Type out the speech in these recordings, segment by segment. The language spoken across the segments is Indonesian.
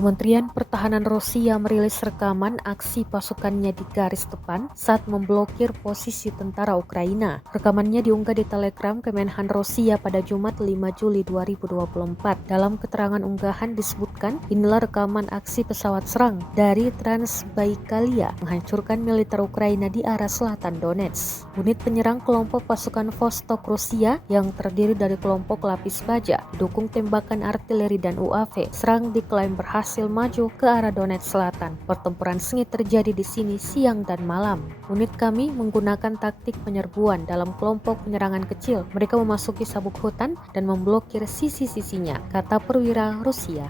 Kementerian Pertahanan Rusia merilis rekaman aksi pasukannya di garis depan saat memblokir posisi tentara Ukraina. Rekamannya diunggah di Telegram Kemenhan Rusia pada Jumat 5 Juli 2024. Dalam keterangan unggahan disebutkan, inilah rekaman aksi pesawat serang dari Transbaikalia menghancurkan militer Ukraina di arah selatan Donetsk. Unit penyerang kelompok pasukan Vostok Rusia yang terdiri dari kelompok lapis baja, didukung tembakan artileri dan UAV, serang diklaim berhasil maju ke arah Donetsk Selatan. Pertempuran sengit terjadi di sini siang dan malam. Unit kami menggunakan taktik penyerbuan dalam kelompok penyerangan kecil. Mereka memasuki sabuk hutan dan memblokir sisi-sisinya, kata perwira Rusia.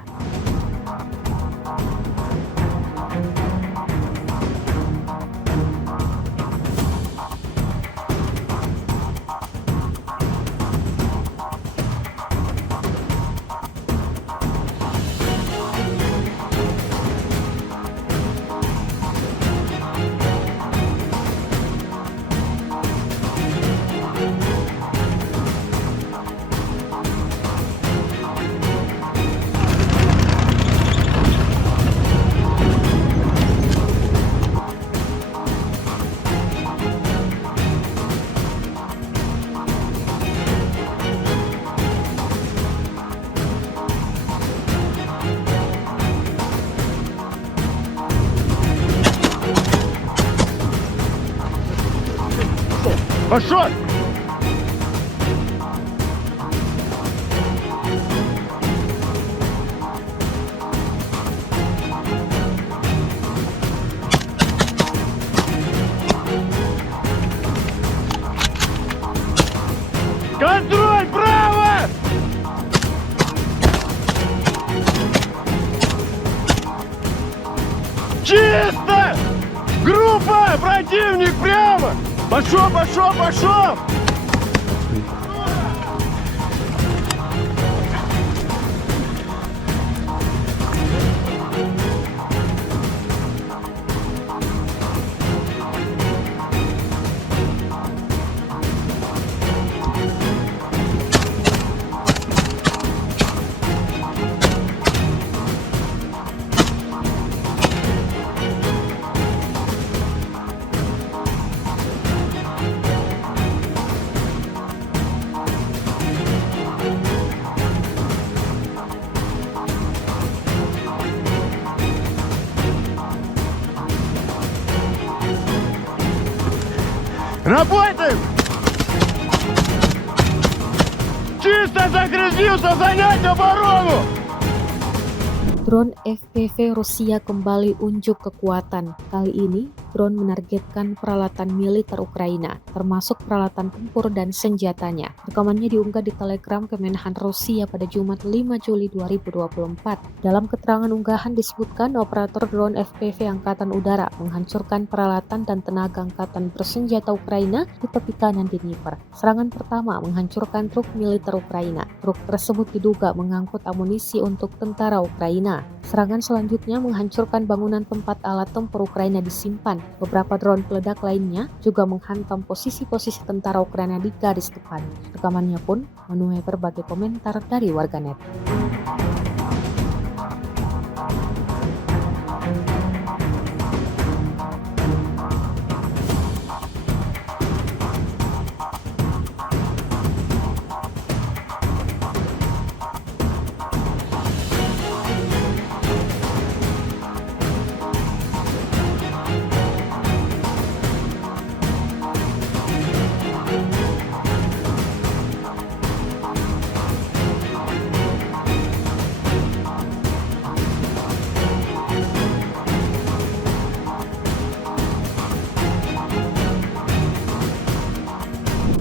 Пошел! Контроль, право! Чисто! Группа! Противник прямо! Пошел, пошел, пошел! Работаем! Чисто загрузился, занять оборону! Drone FPV Rusia kembali unjuk kekuatan. Kali ini, drone menargetkan peralatan militer Ukraina, termasuk peralatan tempur dan senjatanya. Rekamannya diunggah di Telegram Kemenhan Rusia pada Jumat 5 Juli 2024. Dalam keterangan unggahan disebutkan operator drone FPV Angkatan Udara menghancurkan peralatan dan tenaga angkatan bersenjata Ukraina di tepi kanan Dnieper. Serangan pertama menghancurkan truk militer Ukraina. Truk tersebut diduga mengangkut amunisi untuk tentara Ukraina. Serangan selanjutnya menghancurkan bangunan tempat alat tempur Ukraina disimpan. Beberapa drone peledak lainnya juga menghantam posisi-posisi tentara Ukraina di garis depan. Rekamannya pun menuai berbagai komentar dari warganet.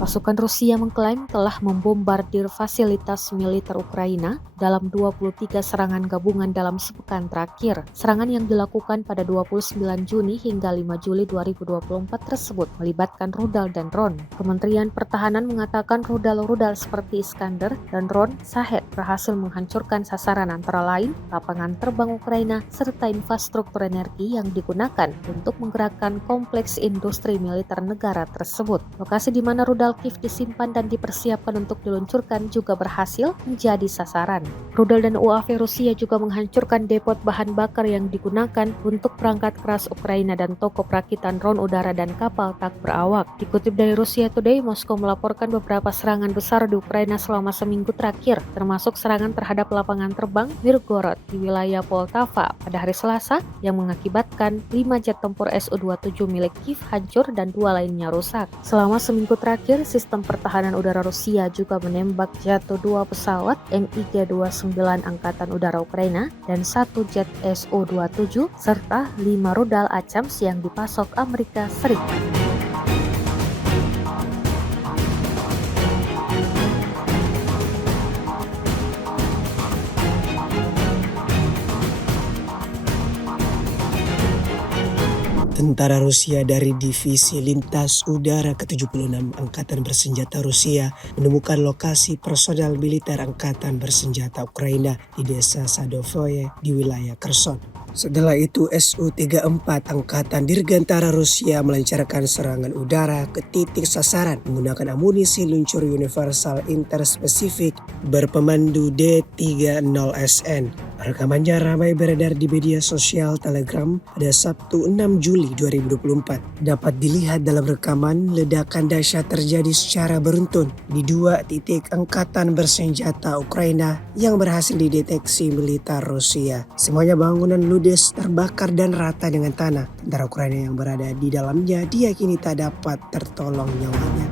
Pasukan Rusia mengklaim telah membombardir fasilitas militer Ukraina dalam 23 serangan gabungan dalam sepekan terakhir. Serangan yang dilakukan pada 29 Juni hingga 5 Juli 2024 tersebut melibatkan rudal dan drone. Kementerian Pertahanan mengatakan rudal-rudal seperti Iskander dan drone Shahed berhasil menghancurkan sasaran antara lain lapangan terbang Ukraina serta infrastruktur energi yang digunakan untuk menggerakkan kompleks industri militer negara tersebut. Lokasi di mana rudal aktif disimpan dan dipersiapkan untuk diluncurkan juga berhasil menjadi sasaran. Rudal dan UAV Rusia juga menghancurkan depot bahan bakar yang digunakan untuk perangkat keras Ukraina dan toko perakitan drone udara dan kapal tak berawak. Dikutip dari Russia Today, Moskow melaporkan beberapa serangan besar di Ukraina selama seminggu terakhir, termasuk serangan terhadap lapangan terbang Mirgorod di wilayah Poltava pada hari Selasa yang mengakibatkan 5 jet tempur Su-27 milik Kiev hancur dan 2 lainnya rusak. Selama seminggu terakhir, sistem pertahanan udara Rusia juga menembak jatuh 2 pesawat MiG-29 Angkatan Udara Ukraina dan 1 jet Su-27 serta 5 rudal ACAMS yang dipasok Amerika Serikat. Tentara Rusia dari Divisi Lintas Udara ke-76 Angkatan Bersenjata Rusia menemukan lokasi personel militer Angkatan Bersenjata Ukraina di desa Sadovoye di wilayah Kherson. Setelah itu Su-34 Angkatan Dirgantara Rusia melancarkan serangan udara ke titik sasaran menggunakan amunisi luncur universal interspesifik berpemandu D-30SN. Rekamannya ramai beredar di media sosial Telegram pada Sabtu 6 Juli 2024. Dapat dilihat dalam rekaman ledakan dahsyat terjadi secara beruntun di 2 titik angkatan bersenjata Ukraina yang berhasil dideteksi militer Rusia. Semuanya bangunan ludes, terbakar dan rata dengan tanah. Tentara Ukraina yang berada di dalamnya diyakini tak dapat tertolong nyawanya.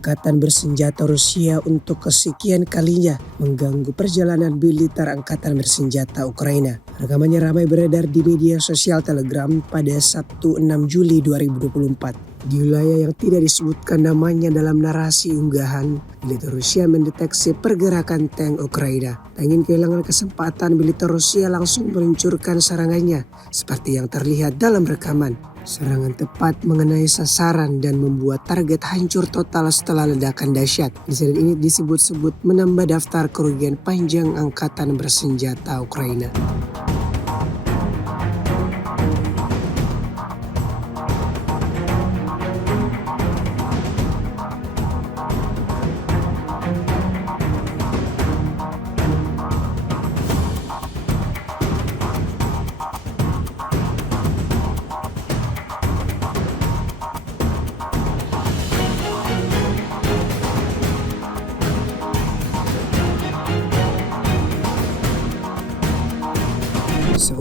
Angkatan Bersenjata Rusia untuk kesekian kalinya mengganggu perjalanan militer Angkatan Bersenjata Ukraina. Rekamannya ramai beredar di media sosial Telegram pada Sabtu 6 Juli 2024. Di wilayah yang tidak disebutkan namanya dalam narasi unggahan, militer Rusia mendeteksi pergerakan tank Ukraina. Tak ingin kehilangan kesempatan, militer Rusia langsung meluncurkan serangannya seperti yang terlihat dalam rekaman. Serangan tepat mengenai sasaran dan membuat target hancur total setelah ledakan dahsyat. Insiden ini disebut-sebut menambah daftar kerugian panjang Angkatan Bersenjata Ukraina.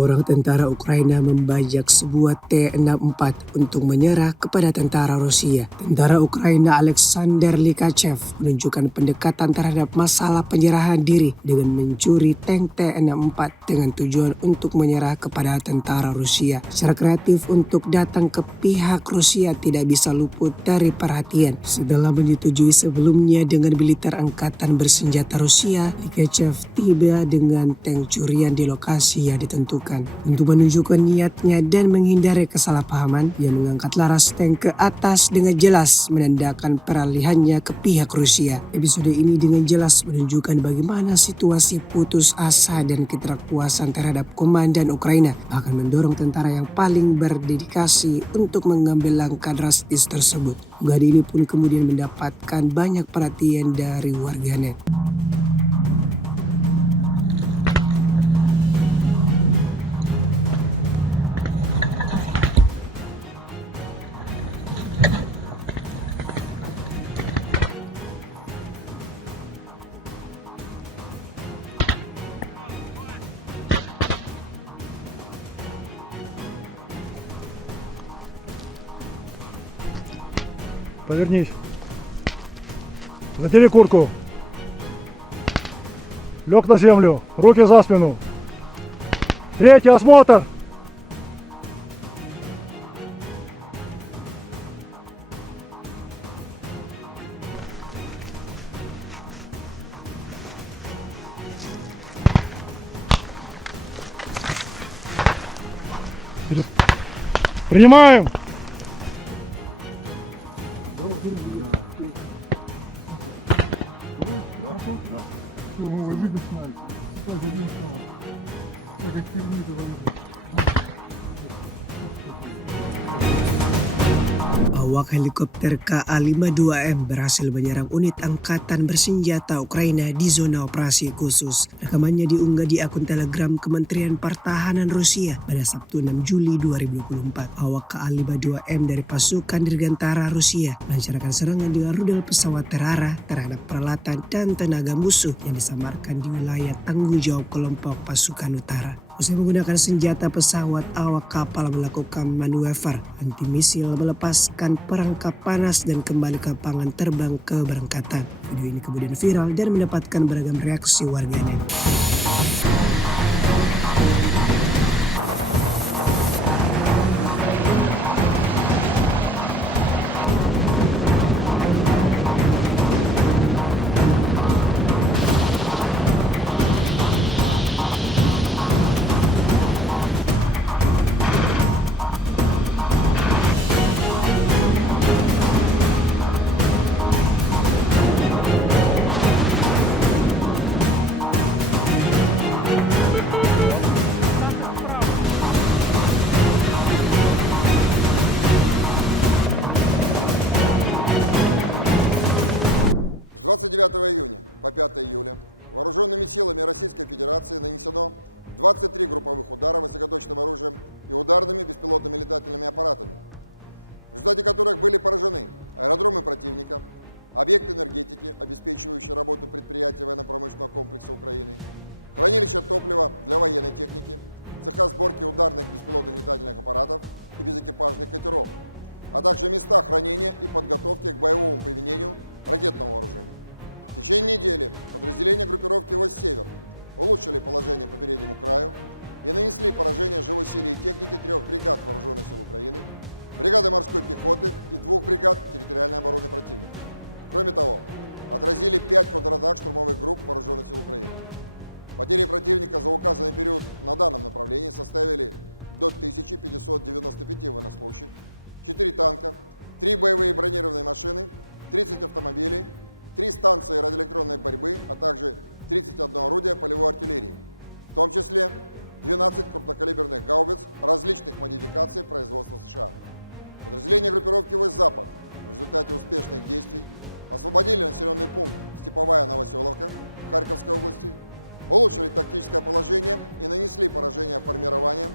seorang tentara Ukraina membajak sebuah T-64 untuk menyerah kepada tentara Rusia. Tentara Ukraina Alexander Likachev menunjukkan pendekatan terhadap masalah penyerahan diri dengan mencuri tank T-64 dengan tujuan untuk menyerah kepada tentara Rusia. Secara kreatif untuk datang ke pihak Rusia tidak bisa luput dari perhatian. Setelah menyetujui sebelumnya dengan militer angkatan bersenjata Rusia, Likachev tiba dengan tank curian di lokasi yang ditentukan. Untuk menunjukkan niatnya dan menghindari kesalahpahaman, dia mengangkat laras tank ke atas dengan jelas menandakan peralihannya ke pihak Rusia. Episode ini dengan jelas menunjukkan bagaimana situasi putus asa dan ketidakpuasan terhadap komandan Ukraina akan mendorong tentara yang paling berdedikasi untuk mengambil langkah drastis tersebut. Unggahan ini pun kemudian mendapatkan banyak perhatian dari warganet. Повернись. Натяни куртку. Лег на землю. Руки за спину. Третий осмотр. Принимаем. Awak helikopter KA-52M berhasil menyerang unit angkatan bersenjata Ukraina di zona operasi khusus. Rekamannya diunggah di akun Telegram Kementerian Pertahanan Rusia pada Sabtu 6 Juli 2024. Awak KA-52M dari pasukan dirgantara Rusia melancarkan serangan dengan rudal pesawat terarah terhadap peralatan dan tenaga musuh yang disamarkan di wilayah tanggung jawab kelompok pasukan utara. Usai menggunakan senjata pesawat, awak kapal melakukan manuver anti-misil, melepaskan perangkap panas dan kembali ke lapangan terbang keberangkatan. Video ini kemudian viral dan mendapatkan beragam reaksi warganet. С 29 июня по 5 июля вооруженными силами Российской Федерации нанесено 23 групповых удара высокоточным оружием и ударными беспилотными летательными аппаратами, в результате которых были поражены аэродромы противника, объекты энергетики, обеспечивающие работу предприятий военно-промышленного комплекса Украины, хранилища топлива для военной техники, цеха сборки ударных беспилотных летательных аппаратов и безэкипажных катеров, а также места хранения и подготовки к боевому применению ракетного вооружения. В течение недели подразделения группировки «Востсевер» улучшили положение по переднему краю и нанесли поражение живой силе и технике 3 бригад Вооруженных сил Украины, бригады морской пехоты и 2 бригад территориальной обороны противника. Кроме того, отразили 5 контратак штурмовых групп Вооруженных сил Украины. Потери противника за указанный период на данном направлении составили до 1595 военнослужащих, 4 танка, 3 боевые бронированные машины, 30 автомобилей, 3 станции радиоэлектронной борьбы, а также 31 орудие полевой артиллерии, в том числе 12 крупнокалиберных гаубиц различных модификаций производства США. Подразделения группировки «Восток-Запад» в результате успешных действий освободили населенный пункт Степовая Новоселовка Харьковской области, улучшили тактическое положение и нанесли поражение формированием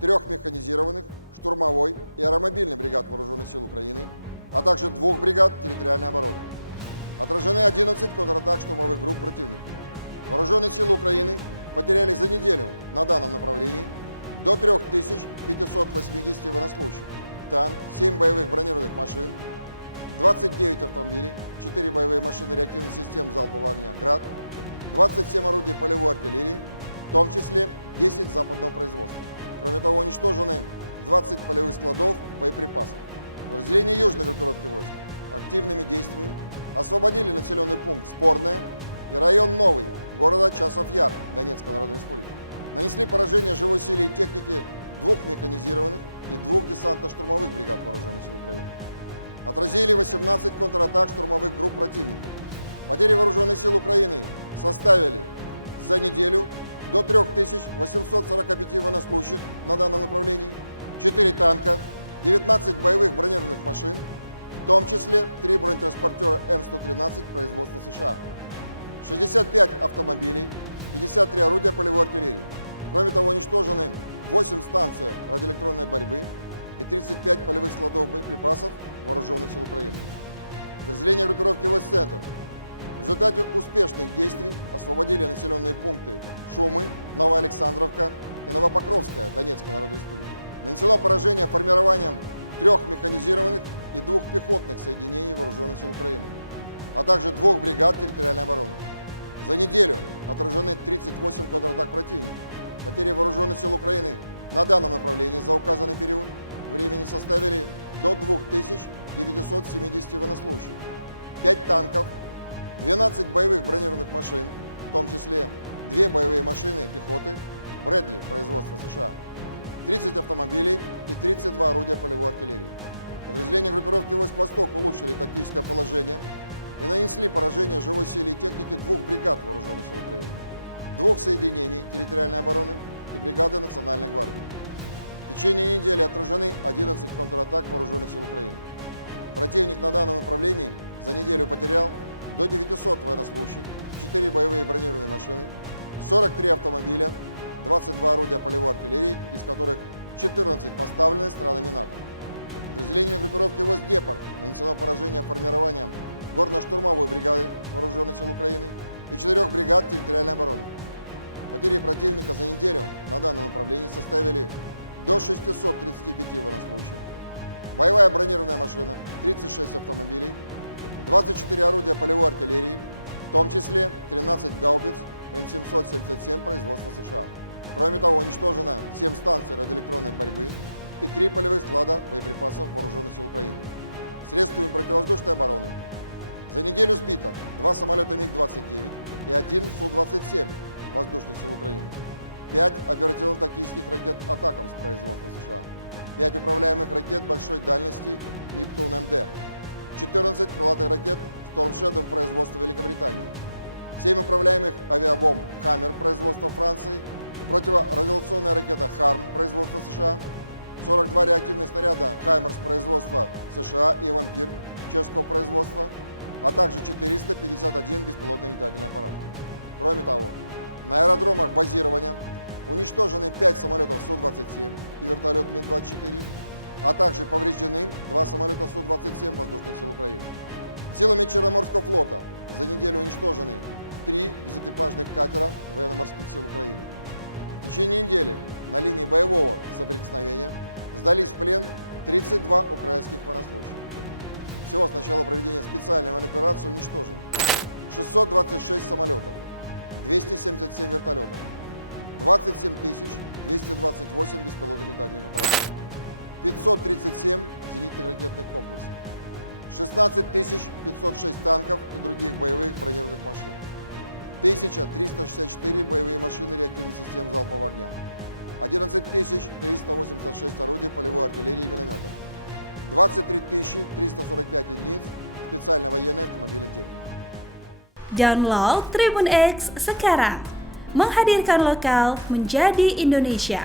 3 механизированных, штурмовой и аэромобильных бригад Вооруженных сил Украины, а также 2 бригад территориальной обороны. Отражены 11 контратак штурмовых групп противника. Вооруженные силы Украины потеряли за неделю на данном направлении до 3580 военнослужащих, танк, 7 боевых бронированных машин, 29 автомобилей, 4 боевые машины реактивных систем залпового огня «Град», 27 орудий полевой артиллерии, в том числе 10 западного производства. Кроме того, уничтожены 20 полевых складов боеприпасов. Подразделения южной группировки войск активными действиями освободили населенный пункт Спорное и район Новый города Часов-Яр Донецкой Народной Республики. Нанесли поражение живой силе и технике 2 механизированных и 2 десантно-штурмовых бригад вооруженных сил Украины. Отразили 18 контратак штурмовых групп противника. Потери вооруженных сил Украины составили за неделю до 3845 военнослужащих на данном направлении, 4 танка, 19 боевых бронированных машин, в том числе 3 бронетранспортера М113 производства США, 65 автомобилей, 53 орудия полевой артиллерии. Кроме того, уничтожены 8 станций радиоэлектронной борьбы и 35 полевых складов боеприпасов вооруженных сил Украины. Подразделения группировки войск «Центр» в результате успешных действий освободили населенные пункты Шумы, Новоалександровка и Новопокровская Донецкой Народной Республики. Нанесено поражение формированием 3 механизированных и 2 пехотных соединений вооруженных сил Украины, а также 2 бригад территориальной обороны. За неделю отражены 38 контратак противника. Потери вооруженных сил Украины на данном направлении за указанный период времени составили до 2970 военнослужащих, 5 танков, 12 боевых бронированных машин, в том числе 2 боевые машины пехоты Брэдли производства США, 30 автомобилей и 32 орудия полевой артиллерии. Подразделения группировки войск «Восток» улучшили тактическое положение и нанесли поражение живой силе и технике 2 бригад вооруженных сил Украины, 2 соединений территориальной обороны и бригады Национальной гвардии. В течение недели отражены 11 контратак вооруженных сил Украины. Противник на данном направлении за неделю потерял до 900 военнослужащих, 4 боевые бронированные машины, 43 автомобиля, 22 орудия полевой артиллерии, из которых 14 поставлены странами НАТО. Подразделениями группировки войск «Днепр» нанесено поражение формированием горно-штурмовой бригады вооруженных сил Украины и 4 бригад территориальной обороны. Потери противника за неделю на данном направлении составили до 635 военнослужащих, боевая бронированная машина, 36 автомобилей, 24 орудия полевой артиллерии, в том числе 13 гаубиц М777 производства США. Кроме того, уничтожено 7 станций радиоэлектронной борьбы и 3 полевых склада боеприпасов вооруженных сил Украины. Средствами противовоздушной обороны за неделю сбито 2 самолета МиГ-29 и 1 Су-27 воздушных сил Украины, 5 оперативно-тактических ракет «Атакамс» производства США, 5 управляемых ракет большой дальности «Нептун-МД», 14 крылатых ракет «Storm Shadow» производства Великобритании, 7 управляемых авиабомб «Хаммер» производства Франции, противорадиационная ракета «Харм» производства США, 42 реактивных снаряда «Хаймерс» производства США и «Вампир» чешского производства, а также 451 беспилотный летательный аппарат. Кроме того, на аэродромах базирования уничтожены 5 самолетов Су-27 и вертолет Ми-24, а также повреждены 2 самолета Су-27 воздушных сил Украины. Силами Черноморского флота за неделю уничтожены 3 безэкипажных катера военно-морских сил Украины. В течение недели на линии боевого соприкосновения сдались в плен 32 украинских военнослужащих. Всего с начала проведения специальной военной операции уничтожено 626 самолетов, 277 вертолетов, 27 228 беспилотных летательных аппаратов, 537 зенитных ракетных комплексов, 16 506 танков и других боевых бронированных машин, 1364 боевые машины реактивных систем залпового огня, 11 386 орудий полевой артиллерии и минометов, 23 345 единиц специальной военной автомобильной техники. Download Tribun X sekarang, menghadirkan lokal menjadi Indonesia.